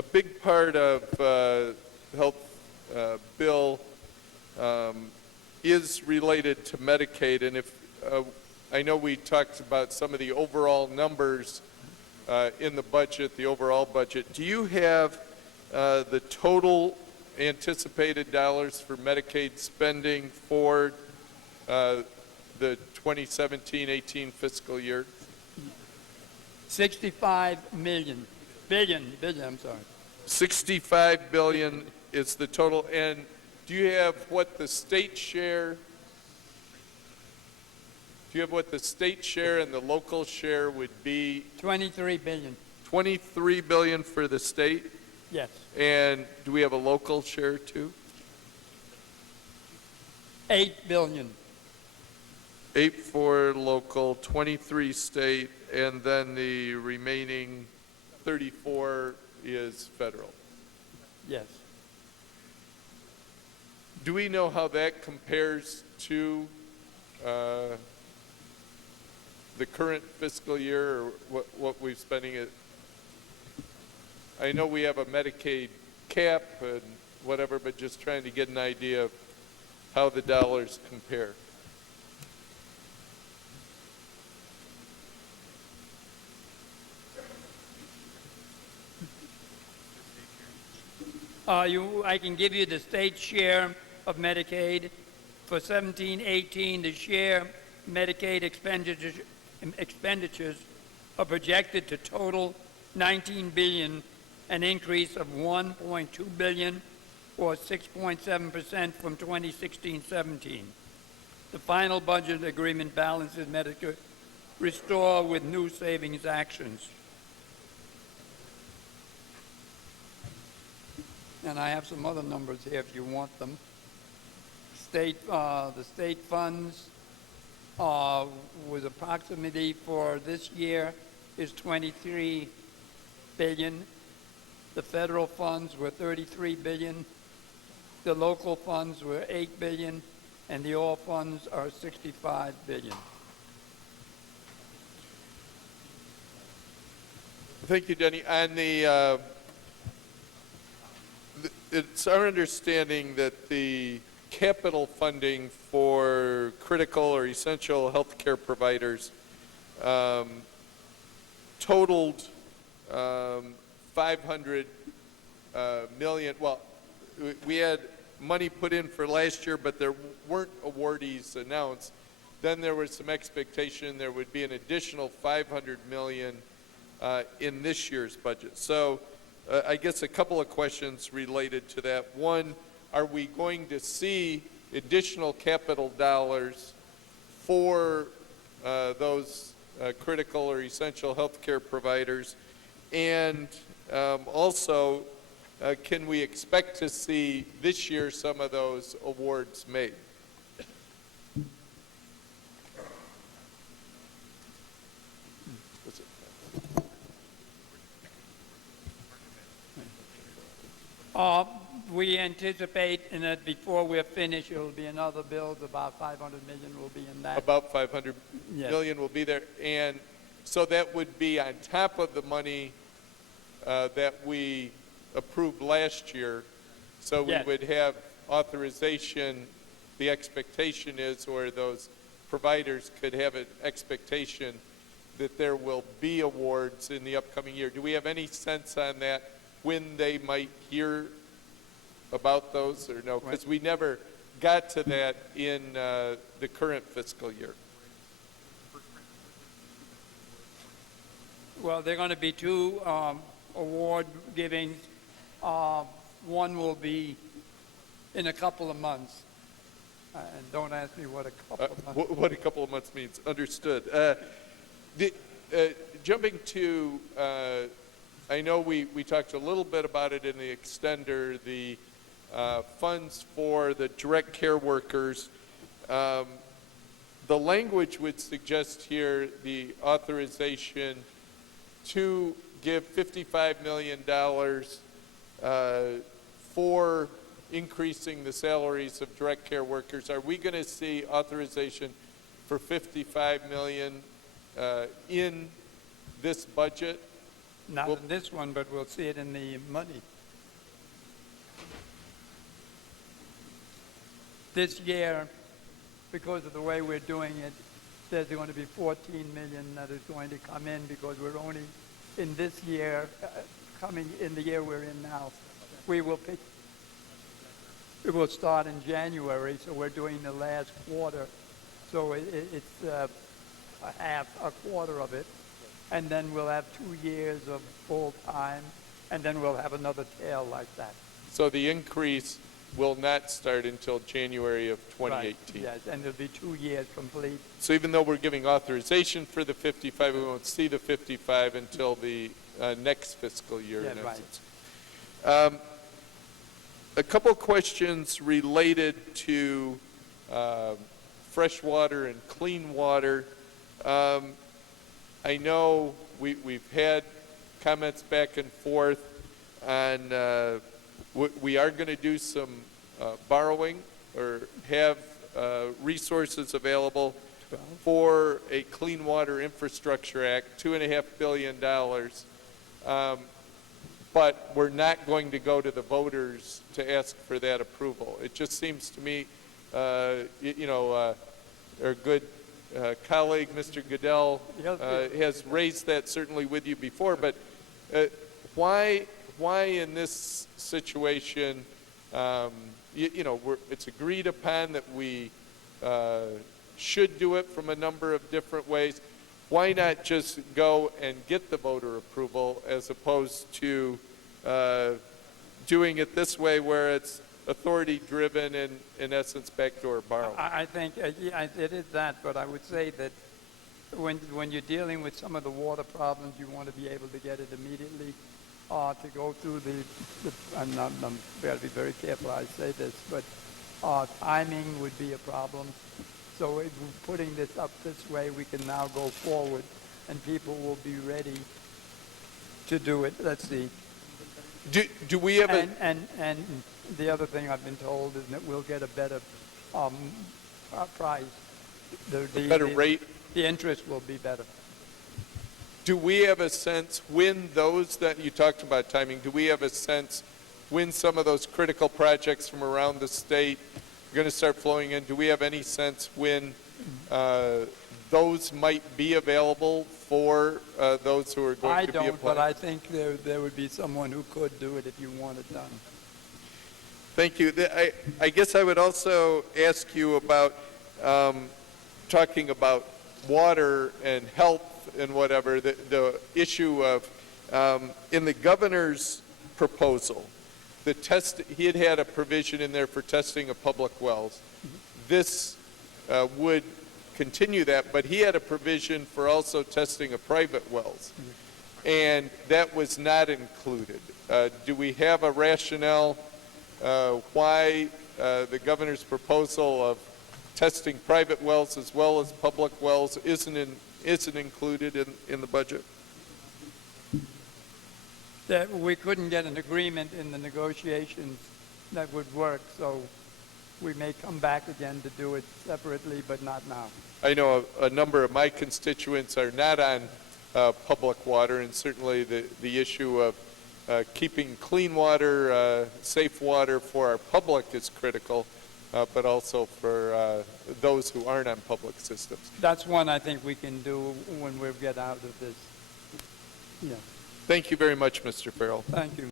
a big part of health bill is related to Medicaid, and if I know we talked about some of the overall numbers in the budget, the overall budget. Do you have the total anticipated dollars for Medicaid spending for the 2017-18 fiscal year? 65 billion, I'm sorry. 65 billion is the total. And do you have what the state share? Do you have what the state share and the local share would be? 23 billion. 23 billion for the state? Yes. And do we have a local share too? 8 billion. 8 for local, 23 state, and then the remaining 34 is federal. Yes. Do we know how that compares to the current fiscal year, or what we're spending it? I know we have a Medicaid cap and whatever, but just trying to get an idea of how the dollars compare. I can give you the state share of Medicaid. For 17-18, the share Medicaid expenditures are projected to total 19 billion, an increase of 1.2 billion or 6.7% from 2016-17. The final budget agreement balances Medicare Restore with new savings actions. And I have some other numbers here if you want them. The state funds was approximately for this year is 23 billion. The federal funds were 33 billion. The local funds were 8 billion, and the all funds are 65 billion. Thank you, Denny. On the it's our understanding that the capital funding for critical or essential health care providers totaled 500 million. Well, we had money put in for last year, but there weren't awardees announced. Then there was some expectation there would be an additional 500 million in this year's budget. So I guess a couple of questions related to that. One, are we going to see additional capital dollars for those critical or essential healthcare providers? And also, can we expect to see this year some of those awards made? We anticipate, and that before we're finished, it'll be another bill. About 500 million will be in that. About 500 million will be there, and so that would be on top of the money that we approved last year. So we would have authorization. The expectation is, or those providers could have an expectation that there will be awards in the upcoming year. Do we have any sense on that, when they might hear about those, or no? Because we never got to that in the current fiscal year. Well, there are going to be two award givings. One will be in a couple of months. And don't ask me what a couple of months. What a couple of months means. Understood. Jumping to, I know we talked a little bit about it in the extender, the funds for the direct care workers. The language would suggest here the authorization to give $55 million for increasing the salaries of direct care workers. Are we going to see authorization for $55 million in this budget? Not Well- in this one, but we'll see it in the money. This year, because of the way we're doing it, there's going to be 14 million that is going to come in because we're only in this year, coming in the year we're in now. We will start in January, so we're doing the last quarter. So it's a quarter of it. And then we'll have 2 years of full time, and then we'll have another tail like that. So the increase will not start until January of 2018. Right, yes, and it'll be 2 years complete. So even though we're giving authorization for the 55, we won't see the 55 until the next fiscal year, Yeah, in right. essence. A couple questions related to fresh water and clean water. I know we've had comments back and forth on we are going to do some borrowing or have resources available for a Clean Water Infrastructure Act, $2.5 billion. But we're not going to go to the voters to ask for that approval. It just seems to me, our good colleague, Mr. Goodell, has raised that certainly with you before, but why in this situation, it's agreed upon that we should do it from a number of different ways. Why not just go and get the voter approval as opposed to doing it this way where it's authority-driven and, in essence, backdoor borrowing? I think it is that, but I would say that when you're dealing with some of the water problems, you want to be able to get it immediately. To go through I'm got to be very careful I say this, but timing would be a problem. So putting this up this way, we can now go forward, and people will be ready to do it. Let's see. Do we have And the other thing I've been told is that we'll get a better price. a better rate? The interest will be better. Do we have a sense when those that you talked about timing, do we have a sense when some of those critical projects from around the state are going to start flowing in? Do we have any sense when those might be available for those who are going to be applying? I don't, but I think there would be someone who could do it if you want it done. Thank you. I guess I would also ask you about talking about water and health and whatever, the issue of, in the governor's proposal, he had a provision in there for testing of public wells. This would continue that, but he had a provision for also testing of private wells, and that was not included. Do we have a rationale why the governor's proposal of testing private wells as well as public wells isn't included in the budget? That we couldn't get an agreement in the negotiations that would work, so we may come back again to do it separately, but not now. I know a number of my constituents are not on public water, and certainly the issue of keeping clean water, safe water for our public is critical, but also for those who aren't on public systems. That's one I think we can do when we get out of this. Yeah. Thank you very much, Mr. Farrell. Thank you.